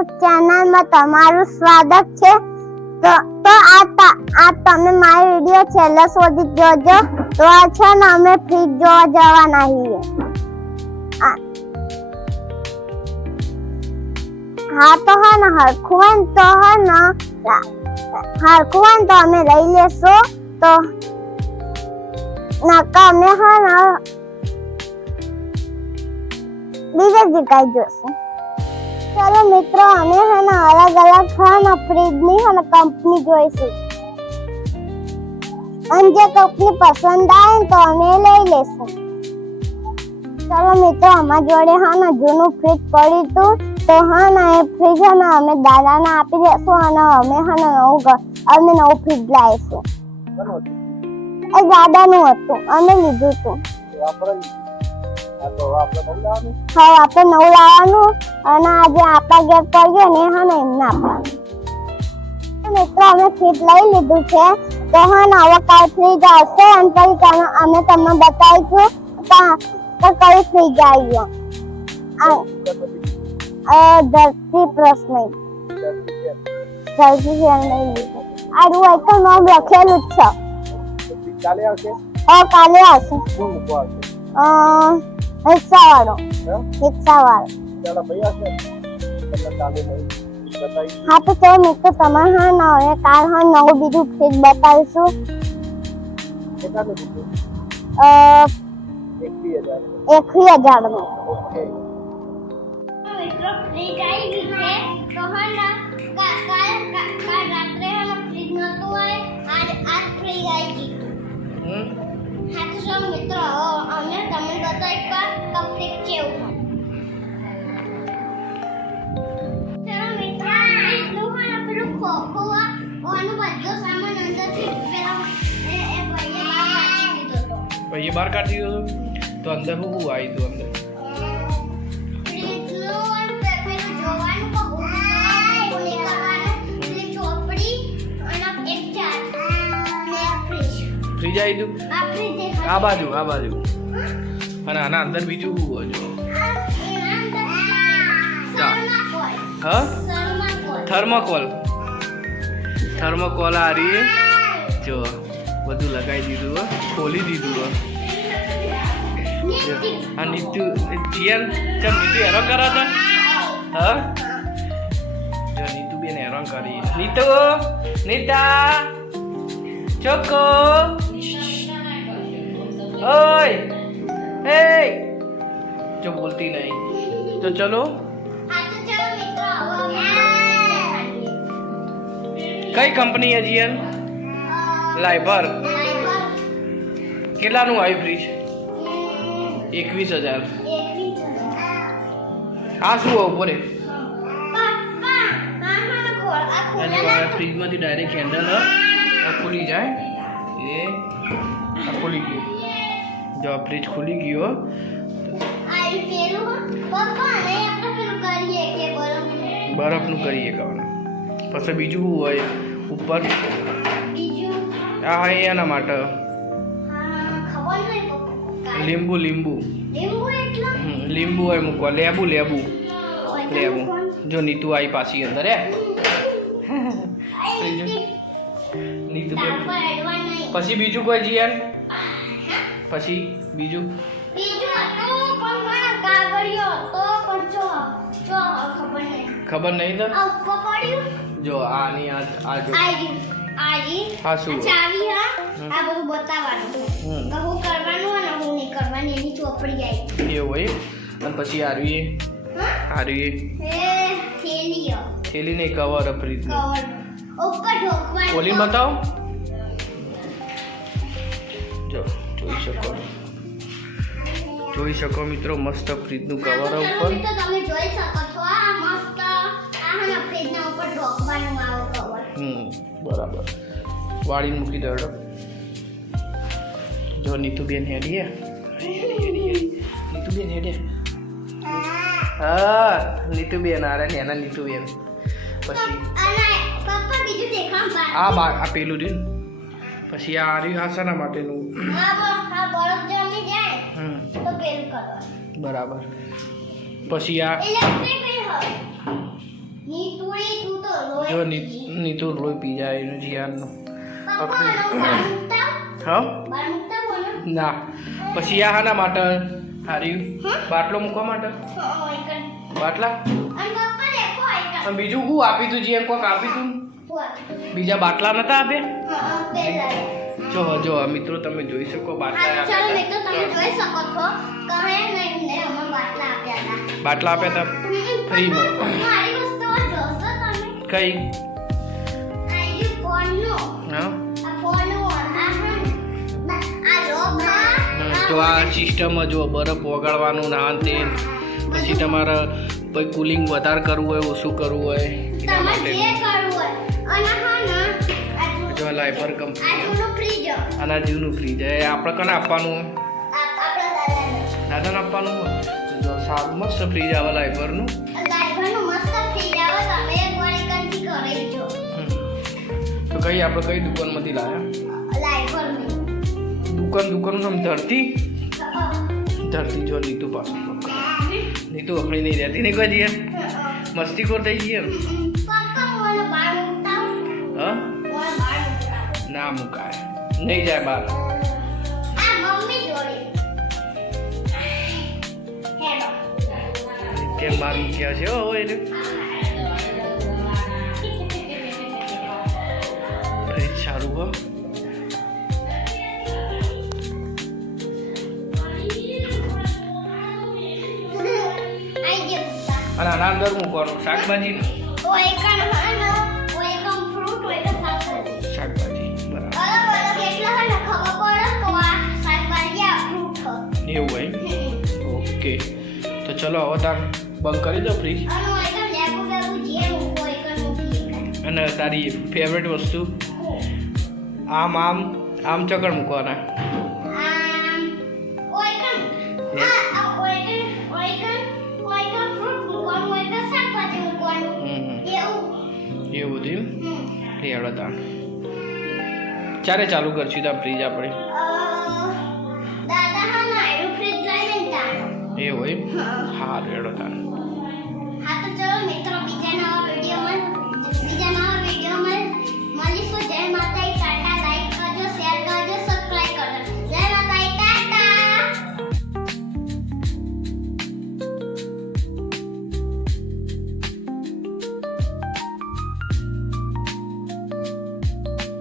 Food ચેનલમાં તમારું સ્વાગત છે. તો આ તમે મારી વિડિયો છેલ્લે સુધી જોજો. તો આ છે ને અમે ફ્રીજ જોવા જવાના છીએ. હા તો હે ને હરખું તો અમે લઈ લેશું. તો નકા અમે હે ને બીજે જગ્યાએ જોશું. ચલો મિત્રો અમે હે ને અલગ અલગ હે ને ફ્રીજની હે ને કંપની જોઈશું. અને જે કંપની પસંદ આવે તો અમે લઈ લેશું. ચલો મિત્રો અમારા જોડે હે ને જૂનું ફ્રીજ પડ્યું હતું. તો હે ને એ ફ્રીજ હે ને અમે દાદાને આપી દેશું અને અમે હે ને નવું ફ્રીજ લાવીશું. એ દાદાનું હતું અમે લીધું હતું. હા આપણે નવું લાવવાનું અને આજે આપણા ઘેર પડ્યો ને હે ને એમને આપવાનું. મિત્રો અમે ફ્રીજ લઈ લીધું છે. તો હે ને હવે કાલ ફ્રીજ આવશે અને પછી અમે તમને બતાવીશું કે કઈ ફ્રીજ આવ્યો. ધરતી પ્રશ્ન ધરતી નહીં લીધું. આ રૂ નામ લખેલું જ છે. કાલે આવશે. રિક્ષાવાળો. હા તો ચાલો મિત્રો તમારે હા ને હવે કાલ હા નવું બીજું ફ્રીજ બતાવીશું. 21,000 નું. મિત્રો ફ્રીજ આવી ગયું છે. તો હા ને કાલ રાત્રે હા ફ્રીજ નતું હોય આજ ફ્રીજ આવી ગયું. હા તો ચાલો મિત્રો અમે તમને બતાવી કે ફ્રીજ કેવું છે. ચલો મિત્રો ફ્રીજનું હા પેલું ખોખું ઓનો બધો સામાન અંદરથી પેલા એ ભાઈએ બહાર કાઢી દીધો હતો. તો અંદર શું આવ્યું હતું અંદર? ફ્રીજ આવ્યું આ બાજુ અને આના અંદર બીજું શું હોય? હા થર્મોકોલ આ રહી જો બધું લગાવી દીધું ખોલી દીધું. આ નીતુ જીયન ચમ નીતુ હેરાન કરે છે. હા જો નીતુ બેન હેરાન કરી. નીતા ચોકો ઓય એ જો બોલતી નહીં. તો ચલો કઈ કંપની है જીયન? લાઈબર. કેટલાનું આવ્યું ફ્રીજ? 21,000. આ શું ઉપર ફ્રીજમાંથી ડાયરેક્ટ હેન્ડલ ખુલી જાય. એ ખુલી ગયું. જો આ ફ્રીજ ખુલી ગયો. બરફનું કરીએ કવાનું. પછી બીજું શું હોય ઉપર? આ હોય એના માટે લીંબુ હોય મૂકવા. લેબુ જો નીતુ આવી પાછી અંદર નીતુ પછી બીજું કોઈ જીયન? પછી બીજું ખબર નહીં. તો જો આની આ જો હા શું ચાવી આ બધું બતાવવાનું હું કરવાનું અને હું નહીં કરવાની એની ચોપડી આવી એવું હોય. અને પછી આરવી થેલી નહીં કવર ફ્રીજ ઉપર ઢોકવાનું ખોલી બતાવો. જો જોઈ શકો મિત્રો મસ્ત ફ્રીજનું કવર ઉપર. તો તમે જોઈ શકો છો આ મસ્ત આ ફ્રીજના ઉપર ઢોકવાનું આવો કવર. બરાબર વાળી મૂકી દો. જો નીતુબેન હેડીએ. હા નીતુબેન આ રહ્યા એના નીતુબેન. પછી આ પેલું રહ્યું. પછી આ રહ્યું આ શાના માટેનું? બરાબર. પછી આ નીતુડી તું તો રોય જો નીતુ લોહી પી જાય એનું જીયાનનું પપ્પા નો બાળમુકતા હા બાળમુકતા બોલો ના પછી આ હાના માટે હારી બાટલો મૂકવા માટે ઓયકન બાટલા અને પપ્પા દેખો ઓયકન અને બીજું શું આપી તું જીએમ કોક આપી તું બીજા બાટલા નતા આપ્યા હા બે લાય જો મિત્રો તમે જોઈ શકો બાટલા હા ચાલો આપ્યા મિત્રો તમે જોઈ શકો છો કહે નહીં ને અમે બાટલા આપ્યા હતા બાટલા આપ્યા હતા ફ્રીમાં મારી વસ્તુઓ જોશો તમે કઈ આ જે ફોનનો હા આ ફોનનો આ લોકા તો આ સિસ્ટમ જો બરફ ઓગાળવાનું ના તે પછી તમારે કોઈ કુલિંગ વધારે કરવું હોય ઓછું કરવું હોય એના તમારે માટે જે કરવું હોય અને હા ના જો લાઈફર આ કંપની જૂનું ફ્રીજ આના જીવનું ફ્રીજ આપણે કને આપવાનું આપણા દાદાને દાદાને આપવાનું હોય તો જો સારું મસ્ત ફ્રીજ આવે લાઈફરનું લાઈવરનું મસ્ત ફ્રીજ આવે તમે એકવાર એકાંતી કરી જો તો કઈ આપણે કઈ દુકાનમાંથી લાવ્યા લાઈવરનું દુકાન નામ ધરતી જો નીતુ પાછું નીતુ અકડી નહીં રહેતી નહીં કોઈ જઈએ મસ્તી ખોર થઈ જઈએ પપ્પા મને બાળ મુકતા હા મને બાળ મુકતા ના મુકાય નહીં જાય બહાર આ મમ્મી જોડે હેલો કેમ બહાર મૂક્યા છે હો એને ફ્રીજ સારું હો આઈ જે પુતા અને આના અંદર મૂકવાનું શાકભાજી ઓયકન હાનો ઓયકન ફ્રૂટ ઓયકન શાકભાજી શાકભાજી બરાબર અલગ અલગ એટલે હે ને ખબર પડે તો આ શાકભાજી આ ફ્રૂટ એવું હોય ઓકે તો ચલો હવે તાર બંધ કરી દો ફ્રીજ અને ઓયકન લેબુ બેબુ જે મૂકો ઓયકન મૂકી અને તારી ફેવરેટ વસ્તુ આમ ચકડ મૂકવાના આમ ઓયકન આ ઓયકન ફ્રૂટ મૂકવાનું ઓયકન શાકભાજી મૂકવાનું એવું એવું બધું રેવડો તાણ ચારે ચાલુ કરશું તાર ફ્રીજ આપણે દાદા હા નાયરું ફ્રીજ લઈને તાણ એવું હોય હા રેડો તાણ